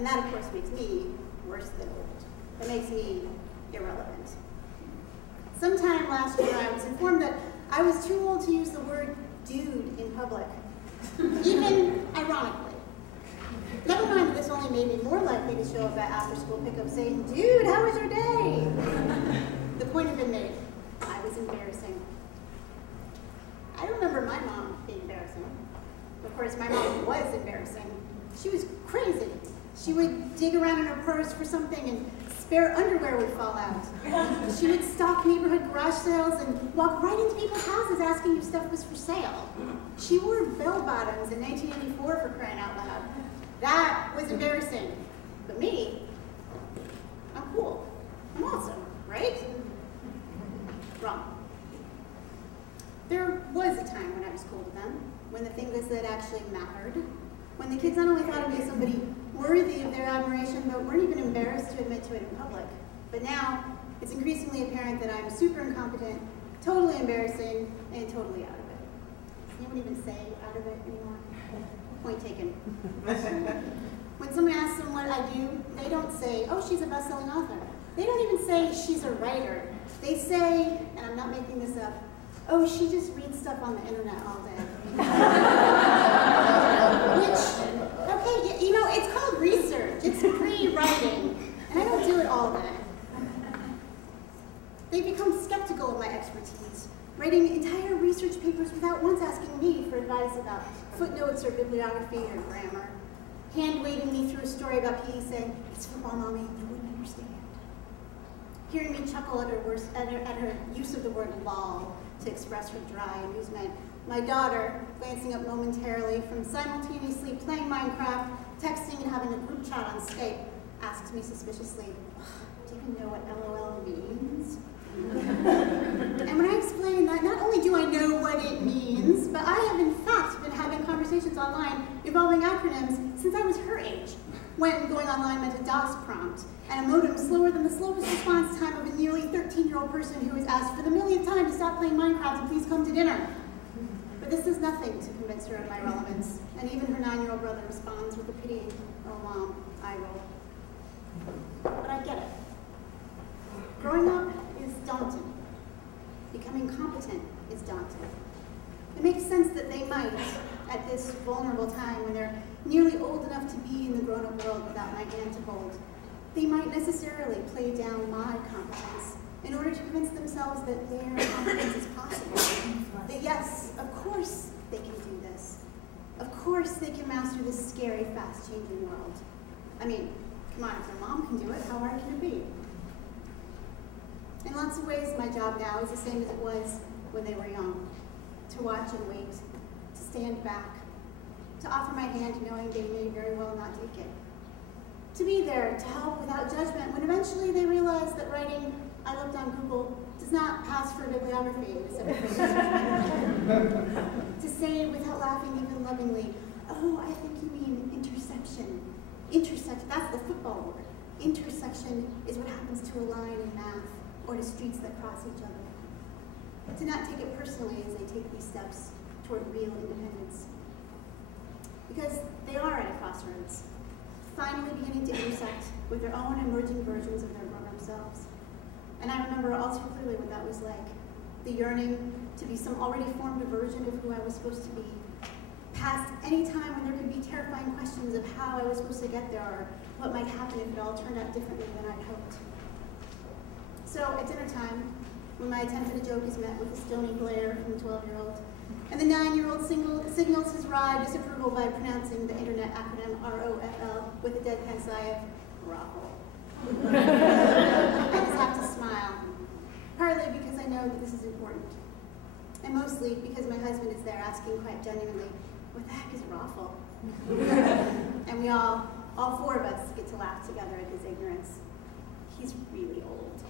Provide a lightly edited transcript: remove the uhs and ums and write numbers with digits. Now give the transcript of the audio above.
And that, of course, makes me worse than old. It makes me irrelevant. Sometime last year, I was informed that I was too old to use the word dude in public, even ironically. Never mind that this only made me more likely to show up at after-school pickup saying, "Dude, how was your day?" The point had been made. I was embarrassing. I remember my mom being embarrassing. Of course, my mom was embarrassing. She was crazy. She would dig around in her purse for something and spare underwear would fall out. She would stalk neighborhood garage sales and walk right into people's houses asking if stuff was for sale. She wore bell-bottoms in 1984 for crying out loud. That was embarrassing. But me, I'm cool. I'm awesome, right? Wrong. There was a time when I was cool with them, when the things that actually mattered, when the kids not only thought of me as somebody worthy of their admiration, but weren't even embarrassed to admit to it in public. But now, it's increasingly apparent that I'm super incompetent, totally embarrassing, and totally out of it. Does anyone even say out of it anymore? Point taken. When someone asks them what I do, they don't say, "Oh, she's a best-selling author." They don't even say she's a writer. They say, and I'm not making this up, "Oh, she just reads stuff on the internet all day." Which, okay, you know, it's called research. It's pre-writing, and I don't do it all day. They become skeptical of my expertise, writing entire research papers without once asking me for advice about footnotes or bibliography or grammar, hand-waving me through a story about PE saying, "It's football, Mommy, you wouldn't understand." Hearing me chuckle at her use of the word lol to express her dry amusement. My daughter, glancing up momentarily from simultaneously playing Minecraft, texting, and having a group chat on Skype, asks me suspiciously, "Do you even know what LOL means?" And when I explain that not only do I know what it means, but I have in fact been having conversations online involving acronyms since I was her age, when going online meant a DOS prompt, and a modem slower than the slowest response time of a nearly 13-year-old person who has asked for the millionth time to stop playing Minecraft and please come to dinner. But this does nothing to convince her of my relevance, and even her 9-year-old brother responds with a pitying, "Oh, Mom," eye roll. But I get it. Growing up is daunting. Becoming competent is daunting. It makes sense that they might, at this vulnerable time when they're nearly old enough to be in the grown-up world without my hand to hold, they might necessarily play down my competence in order to convince themselves that their competence is possible. That yes, of course they can do this. Of course they can master this scary, fast-changing world. I mean, come on, if their mom can do it, how hard can it be? In lots of ways, my job now is the same as it was when they were young. To watch and wait, to stand back, to offer my hand knowing they may very well not take it. To be there to help without judgment when eventually they realize that writing, "I looked on Google," does not pass for bibliography in the 7th grade. To say without laughing even lovingly, "Oh, I think you mean intersection." Intersection, that's the football word. Intersection is what happens to a line in math or to streets that cross each other. To not take it personally as they take these steps toward real independence. Because they are at a crossroads, finally beginning to intersect with their own emerging versions of their grown-up selves. And I remember all too clearly what that was like. The yearning to be some already formed version of who I was supposed to be. Past any time when there could be terrifying questions of how I was supposed to get there or what might happen if it all turned out differently than I'd hoped. So at dinner time, when my attempt at a joke is met with a stony glare from the 12-year-old, and the 9-year-old signals his wry disapproval by pronouncing the internet acronym ROFL with a deadpan sigh of "Raffle." I just have to smile, partly because I know that this is important, and mostly because my husband is there asking quite genuinely, "What the heck is Raffle?" And we all 4 of us, get to laugh together at his ignorance. He's really old.